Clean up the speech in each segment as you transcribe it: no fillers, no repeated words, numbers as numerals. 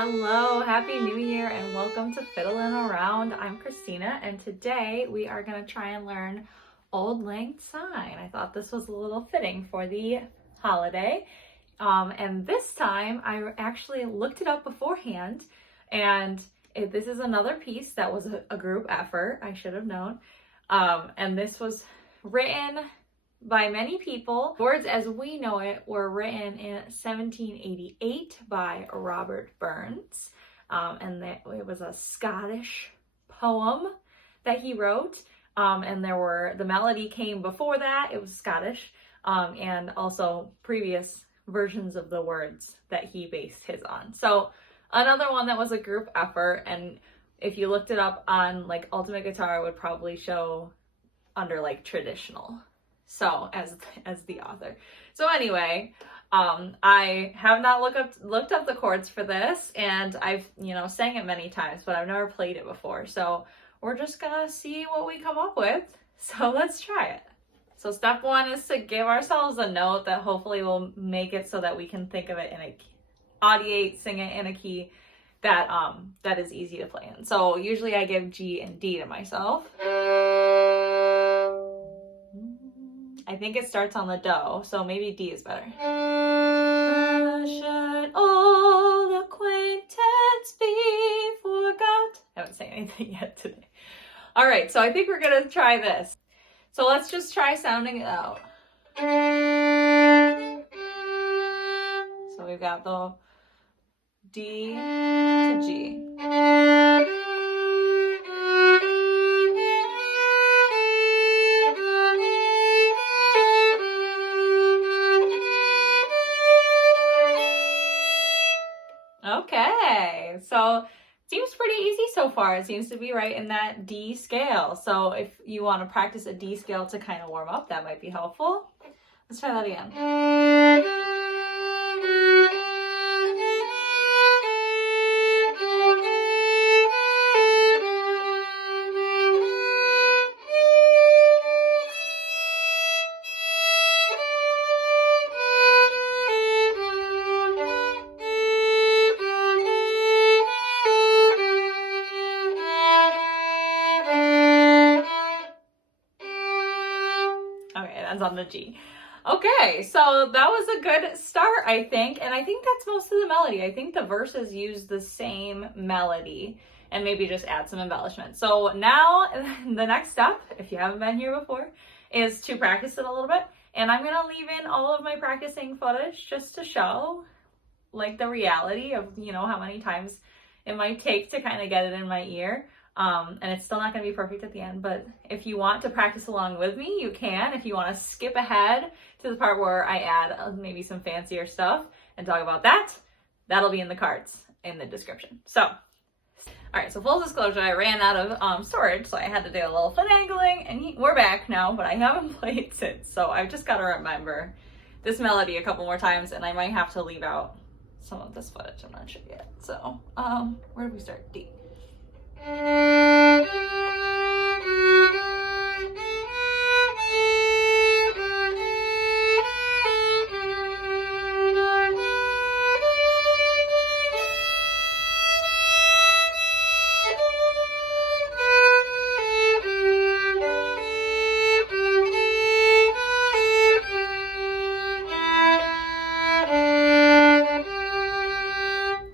Hello, Happy New Year, and welcome to Fiddlin' Around. I'm Christina, and today we are going to try and learn Auld Lang Syne. I thought this was a little fitting for the holiday. And this time I actually looked it up beforehand, and this is another piece that was a group effort. I should have known. And this was written by many people. Words as we know it were written in 1788 by Robert Burns, and it was a Scottish poem that he wrote, and the melody came before that. It was Scottish, and also previous versions of the words that he based his on. So another one that was a group effort, and if you looked it up on like Ultimate Guitar, it would probably show under like traditional. So as the author. So anyway, I have not looked up the chords for this, and I've sang it many times, but I've never played it before. So we're just gonna see what we come up with. So let's try it. So step one is to give ourselves a note that hopefully will make it so that we can think of it in sing it in a key that that is easy to play in. So usually I give G and D to myself. I think it starts on the do, so maybe D is better. Should old acquaintance be forgot? I haven't sang anything yet today. All right, so I think we're gonna try this. So let's just try sounding it out. So we've got the D to G. Okay, so seems pretty easy so far. It seems to be right in that D scale. So if you want to practice a D scale to kind of warm up, that might be helpful. Let's try that again. Okay, that's on the G. Okay, so that was a good start, I think, and I think that's most of the melody. I think the verses use the same melody and maybe just add some embellishments. So now the next step, if you haven't been here before, is to practice it a little bit, and I'm gonna leave in all of my practicing footage just to show like the reality of how many times it might take to kind of get it in my ear. And it's still not going to be perfect at the end, but if you want to practice along with me, you can. If you want to skip ahead to the part where I add maybe some fancier stuff and talk about that, that'll be in the cards in the description. So, all right, so full disclosure, I ran out of storage, so I had to do a little finagling, and we're back now, but I haven't played since, so I've just got to remember this melody a couple more times, and I might have to leave out some of this footage. I'm not sure yet. So, where do we start? D.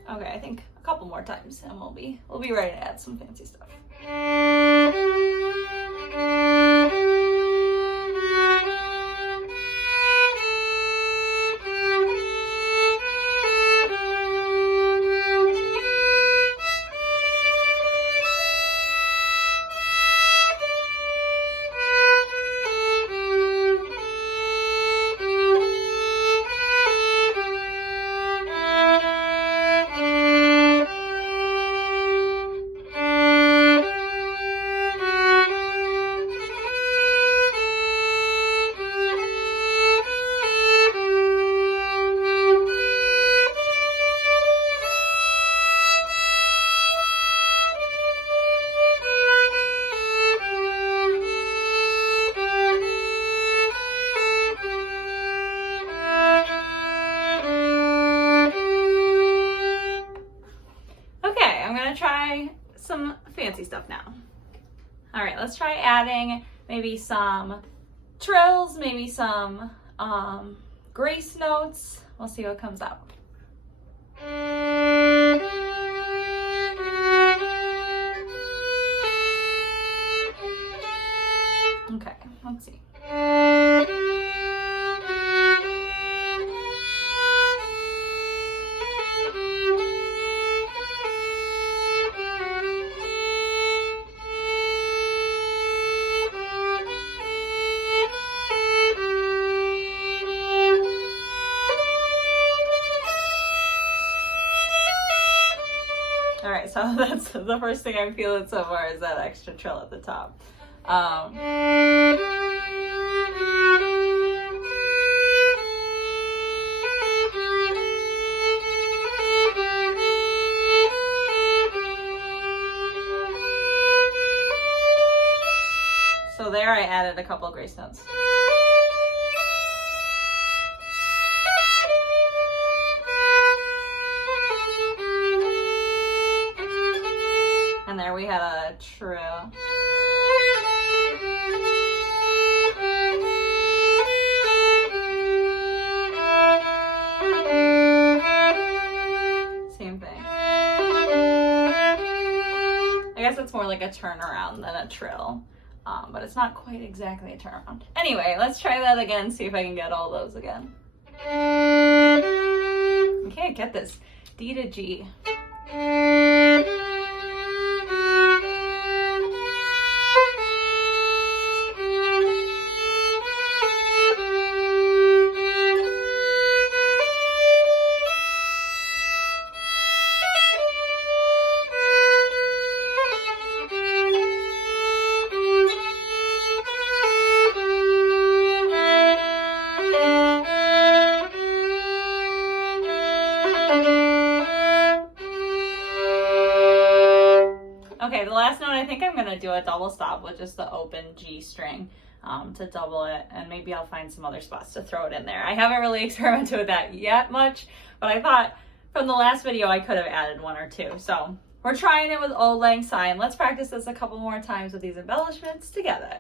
Okay, I think a couple more times and we'll be ready to add some fancy stuff. try some fancy stuff now. All right, let's try adding maybe some trills, maybe some grace notes. We'll see what comes out. Okay, let's see. All right, so that's the first thing I'm feeling so far is that extra trill at the top. So there I added a couple of grace notes. And there we had a trill. Same thing. I guess it's more like a turnaround than a trill, but it's not quite exactly a turnaround. Anyway, let's try that again, see if I can get all those again. I can't get this D to G. Okay, the last note, I think I'm going to do a double stop with just the open G string to double it, and maybe I'll find some other spots to throw it in there. I haven't really experimented with that yet much, but I thought from the last video I could have added one or two. So we're trying it with Auld Lang Syne. Let's practice this a couple more times with these embellishments together.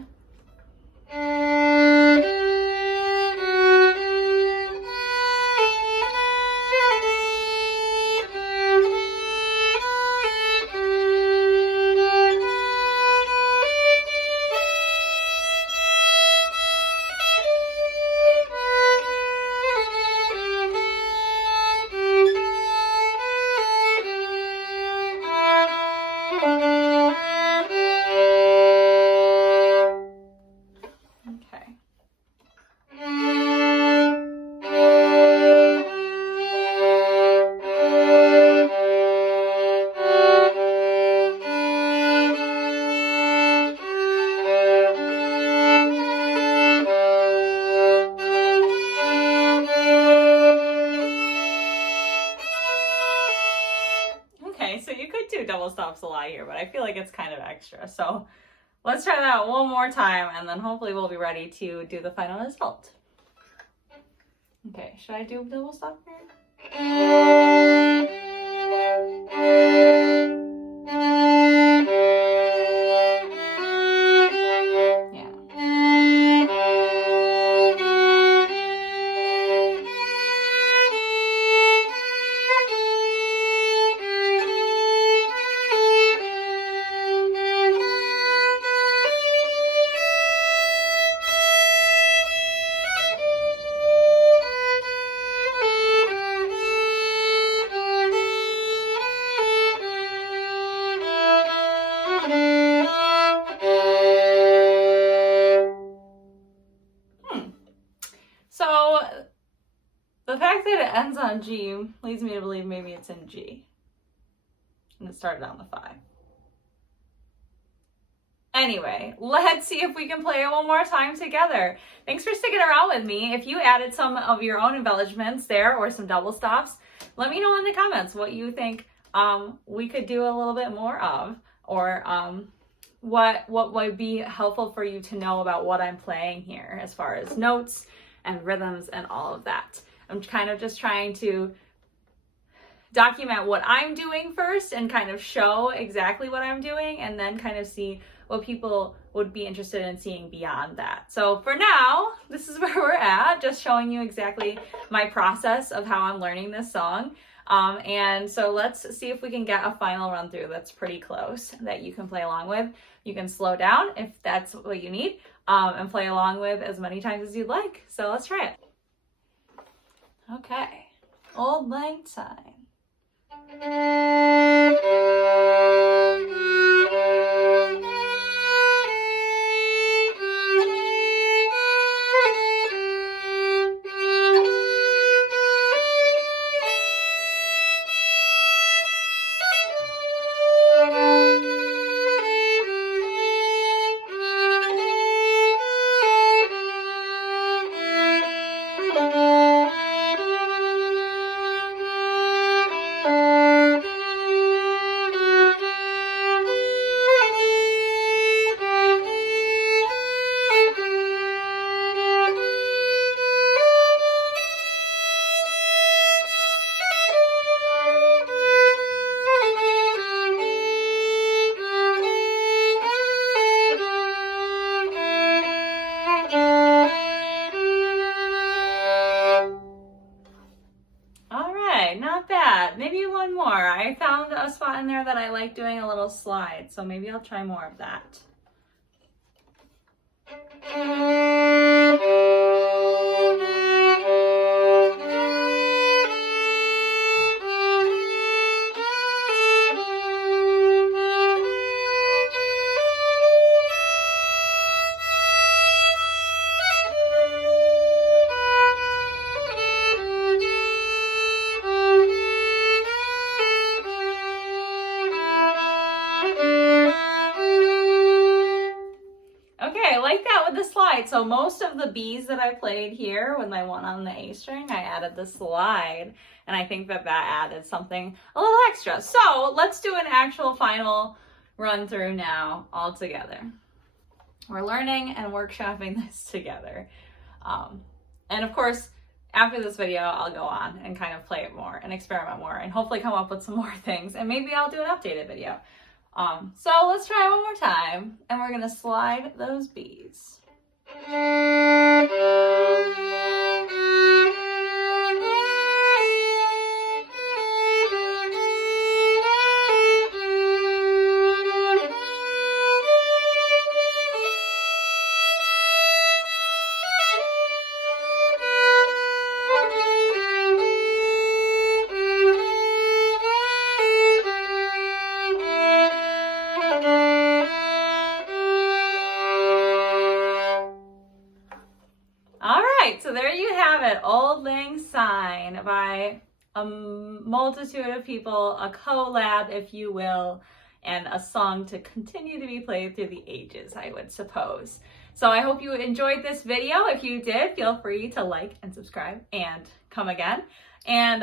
So you could do double stops a lot here, but I feel like it's kind of extra. So let's try that one more time, and then hopefully we'll be ready to do the final result. Okay, should I do double stop here? So the fact that it ends on G leads me to believe maybe it's in G. And it started on the 5. Anyway, let's see if we can play it one more time together. Thanks for sticking around with me. If you added some of your own embellishments there or some double stops, let me know in the comments what you think we could do a little bit more of, or what would be helpful for you to know about what I'm playing here as far as notes and rhythms and all of that. I'm kind of just trying to document what I'm doing first and kind of show exactly what I'm doing, and then kind of see what people would be interested in seeing beyond that. So for now, this is where we're at, just showing you exactly my process of how I'm learning this song. And so let's see if we can get a final run through that's pretty close that you can play along with. You can slow down if that's what you need, and play along with as many times as you'd like. So let's try it. Okay, Auld Lang Syne. Not bad. Maybe one more. I found a spot in there that I like doing a little slide, so maybe I'll try more of that. Okay, I like that with the slide. So most of the B's that I played here when I went on the A string, I added the slide, and I think that added something a little extra. So let's do an actual final run through now all together. We're learning and workshopping this together. And of course, after this video, I'll go on and kind of play it more and experiment more and hopefully come up with some more things, and maybe I'll do an updated video. So let's try one more time, and we're gonna slide those B's. So there you have it, Auld Lang Syne by a multitude of people, a collab, if you will, and a song to continue to be played through the ages, I would suppose. So I hope you enjoyed this video. If you did, feel free to like and subscribe and come again. And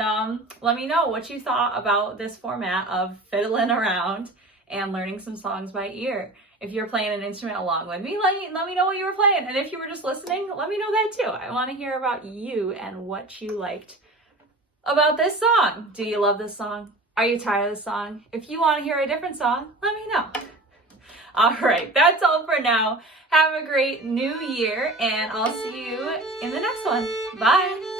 let me know what you thought about this format of fiddling around and learning some songs by ear. If you're playing an instrument along with me, let me know what you were playing. And if you were just listening, let me know that too. I want to hear about you and what you liked about this song. Do you love this song? Are you tired of this song? If you want to hear a different song, let me know. All right, that's all for now. Have a great new year, and I'll see you in the next one. Bye.